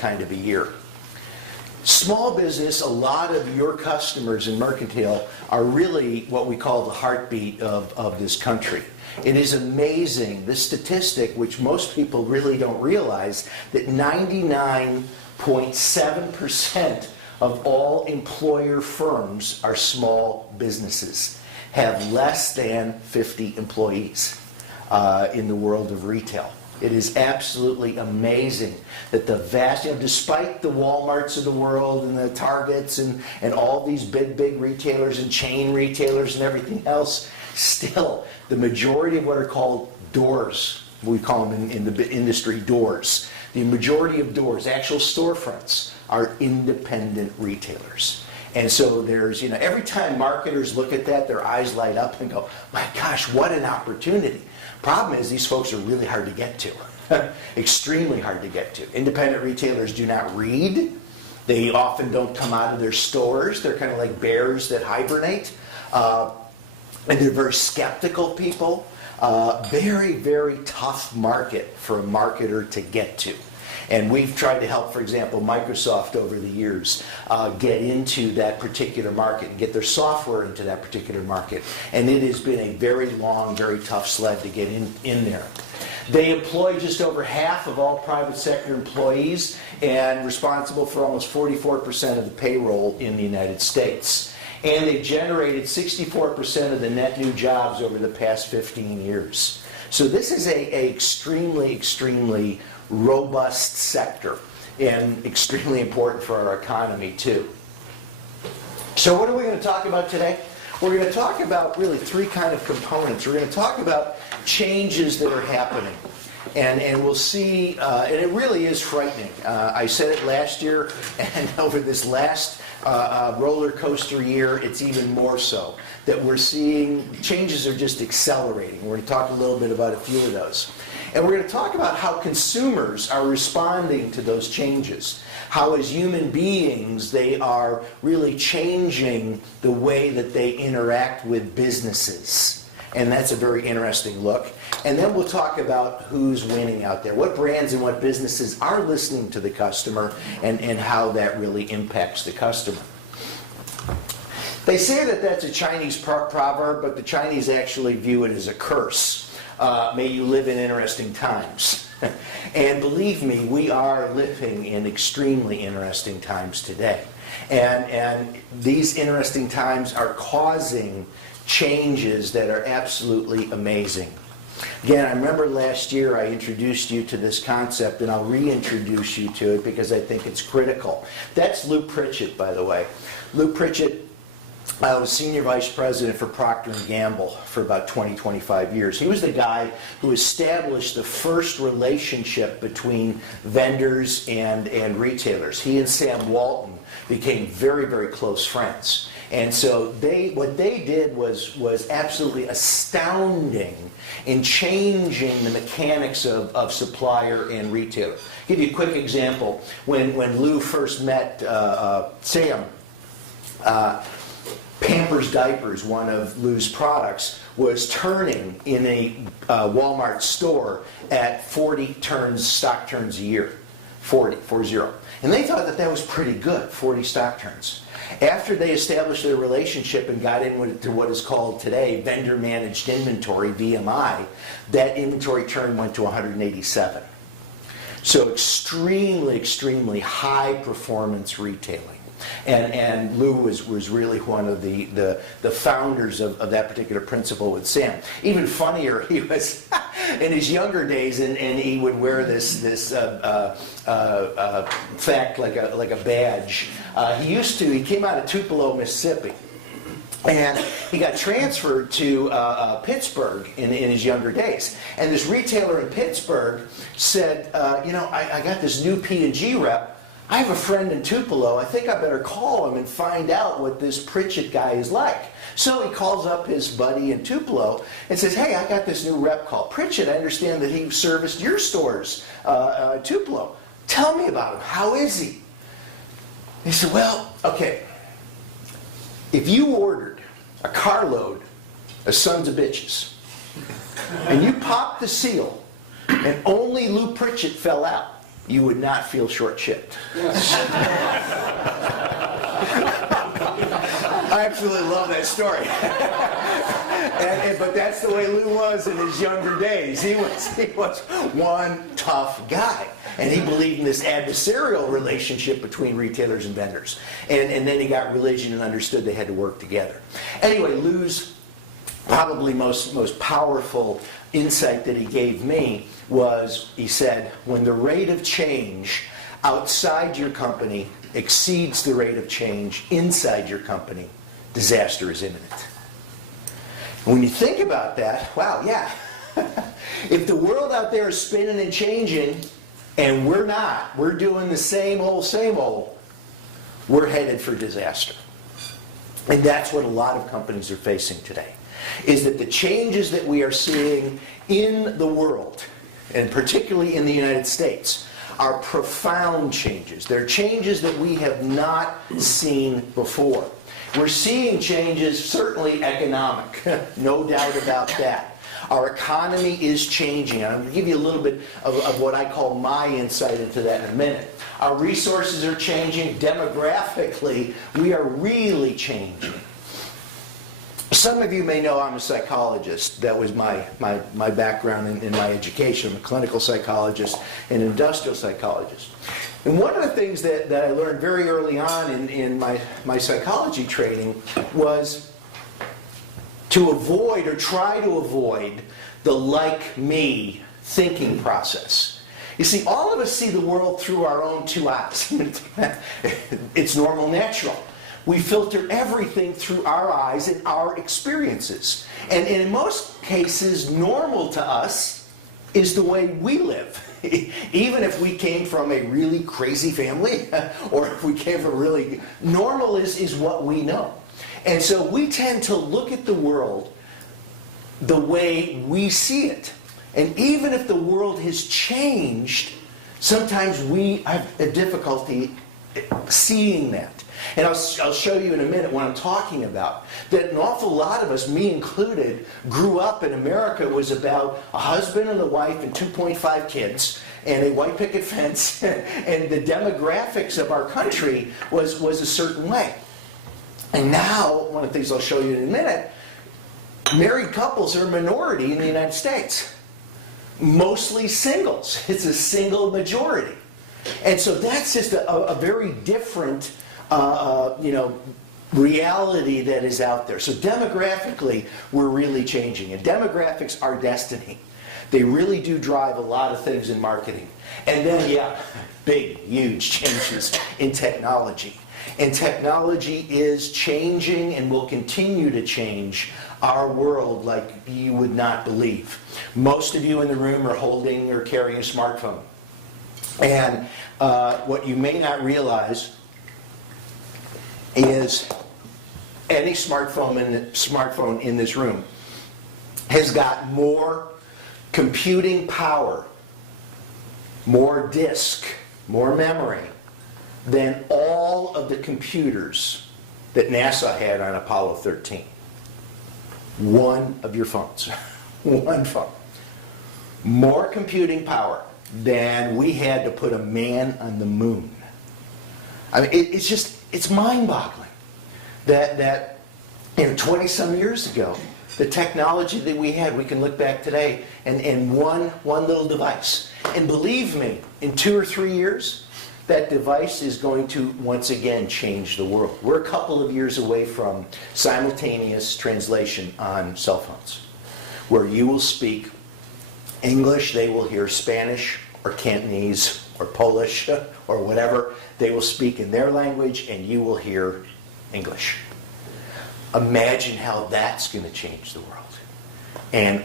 kind of a year. Small business, a lot of your customers in mercantile are really what we call the heartbeat of this country. It is amazing, this statistic, which most people really don't realize, that 99.7% of all employer firms are small businesses, have less than 50 employees in the world of retail. It is absolutely amazing that the vast, despite the Walmarts of the world and the Targets and all these big retailers and chain retailers and everything else, still the majority of what are called doors, we call them in the industry doors, the majority of doors, actual storefronts, are independent retailers. And so there's, every time marketers look at that, their eyes light up and go, my gosh, what an opportunity. Problem is, these folks are really hard to get to. Extremely hard to get to. Independent retailers do not read. They often don't come out of their stores. They're kind of like bears that hibernate. And they're very skeptical people. Very, very tough market for a marketer to get to. And we've tried to help, for example, Microsoft over the years get into that particular market and get their software into that particular market. And it has been a very long, very tough sled to get in there. They employ just over half of all private sector employees and responsible for almost 44% of the payroll in the United States. And they've generated 64% of the net new jobs over the past 15 years. So this is a extremely, extremely robust sector and extremely important for our economy too. So what are we going to talk about today? We're going to talk about really three kind of components. We're going to talk about changes that are happening. And we'll see, and it really is frightening. I said it last year, and over this last roller coaster year, it's even more so. That we're seeing changes are just accelerating. We're going to talk a little bit about a few of those. And we're going to talk about how consumers are responding to those changes. How as human beings they are really changing the way that they interact with businesses. And that's a very interesting look. And then we'll talk about who's winning out there. What brands and what businesses are listening to the customer and how that really impacts the customer. They say that that's a Chinese proverb, but the Chinese actually view it as a curse. May you live in interesting times. And believe me, we are living in extremely interesting times today. And these interesting times are causing changes that are absolutely amazing. Again, I remember last year I introduced you to this concept, and I'll reintroduce you to it because I think it's critical. That's Lou Pritchett, by the way. Lou Pritchett was Senior Vice President for Procter & Gamble for about 25 years. He was the guy who established the first relationship between vendors and retailers. He and Sam Walton became very, very close friends. And so what they did was absolutely astounding in changing the mechanics of supplier and retailer. I'll give you a quick example. When Lou first met Sam, Pampers Diapers, one of Lou's products, was turning in a Walmart store at 40 stock turns a year. 40. And they thought that was pretty good, 40 stock turns. After they established their relationship and got into what is called today vendor managed inventory, VMI, that inventory turn went to 187. So extremely, extremely high performance retailing. And Lou was really one of the founders of that particular principle with Sam. Even funnier, he was in his younger days, and he would wear this fact like a badge. He came out of Tupelo, Mississippi. And he got transferred to Pittsburgh in his younger days. And this retailer in Pittsburgh said, I got this new P&G rep. I have a friend in Tupelo. I think I better call him and find out what this Pritchett guy is like. So he calls up his buddy in Tupelo and says, hey, I got this new rep called Pritchett. I understand that he serviced your stores, Tupelo. Tell me about him. How is he? He said, well, okay. If you ordered a carload of sons of bitches and you popped the seal and only Lou Pritchett fell out, you would not feel short-shipped. I absolutely love that story. But that's the way Lou was in his younger days. He was one tough guy. And he believed in this adversarial relationship between retailers and vendors. And then he got religion and understood they had to work together. Anyway, Lou's probably most powerful insight that he gave me was, he said, when the rate of change outside your company exceeds the rate of change inside your company, disaster is imminent. When you think about that, wow, yeah. If the world out there is spinning and changing, and we're not, we're doing the same old, we're headed for disaster. And that's what a lot of companies are facing today, is that the changes that we are seeing in the world, and particularly in the United States, are profound changes. They're changes that we have not seen before. We're seeing changes, certainly economic, no doubt about that. Our economy is changing. And I'm going to give you a little bit of what I call my insight into that in a minute. Our resources are changing. Demographically, we are really changing. Some of you may know I'm a psychologist. That was my background in my education. I'm a clinical psychologist and industrial psychologist. And one of the things that I learned very early on in my psychology training was to avoid or try to avoid the like me thinking process. You see, all of us see the world through our own two eyes. It's normal, natural. We filter everything through our eyes and our experiences. And in most cases, normal to us is the way we live. Even if we came from a really crazy family, or if we came from really... Normal is what we know. And so we tend to look at the world the way we see it. And even if the world has changed, sometimes we have a difficulty seeing that. And I'll show you in a minute what I'm talking about. That an awful lot of us, me included, grew up in America. It was about a husband and a wife and 2.5 kids and a white picket fence. And the demographics of our country was a certain way. And now, one of the things I'll show you in a minute, married couples are a minority in the United States. Mostly singles. It's a single majority. And so that's just a very different reality that is out there. So demographically, we're really changing. And demographics are destiny. They really do drive a lot of things in marketing. And then, yeah, big, huge changes in technology. And technology is changing and will continue to change our world like you would not believe. Most of you in the room are holding or carrying a smartphone. And what you may not realize is any smartphone in this room has got more computing power, more disk, more memory than all of the computers that NASA had on Apollo 13. One of your phones. One phone. More computing power than we had to put a man on the moon. I mean, it's mind-boggling that 20-some years ago, the technology that we had, we can look back today, and one little device. And believe me, in 2 or 3 years, that device is going to once again change the world. We're a couple of years away from simultaneous translation on cell phones, where you will speak English, they will hear Spanish or Cantonese or Polish or whatever. They will speak in their language and you will hear English. Imagine how that's going to change the world. And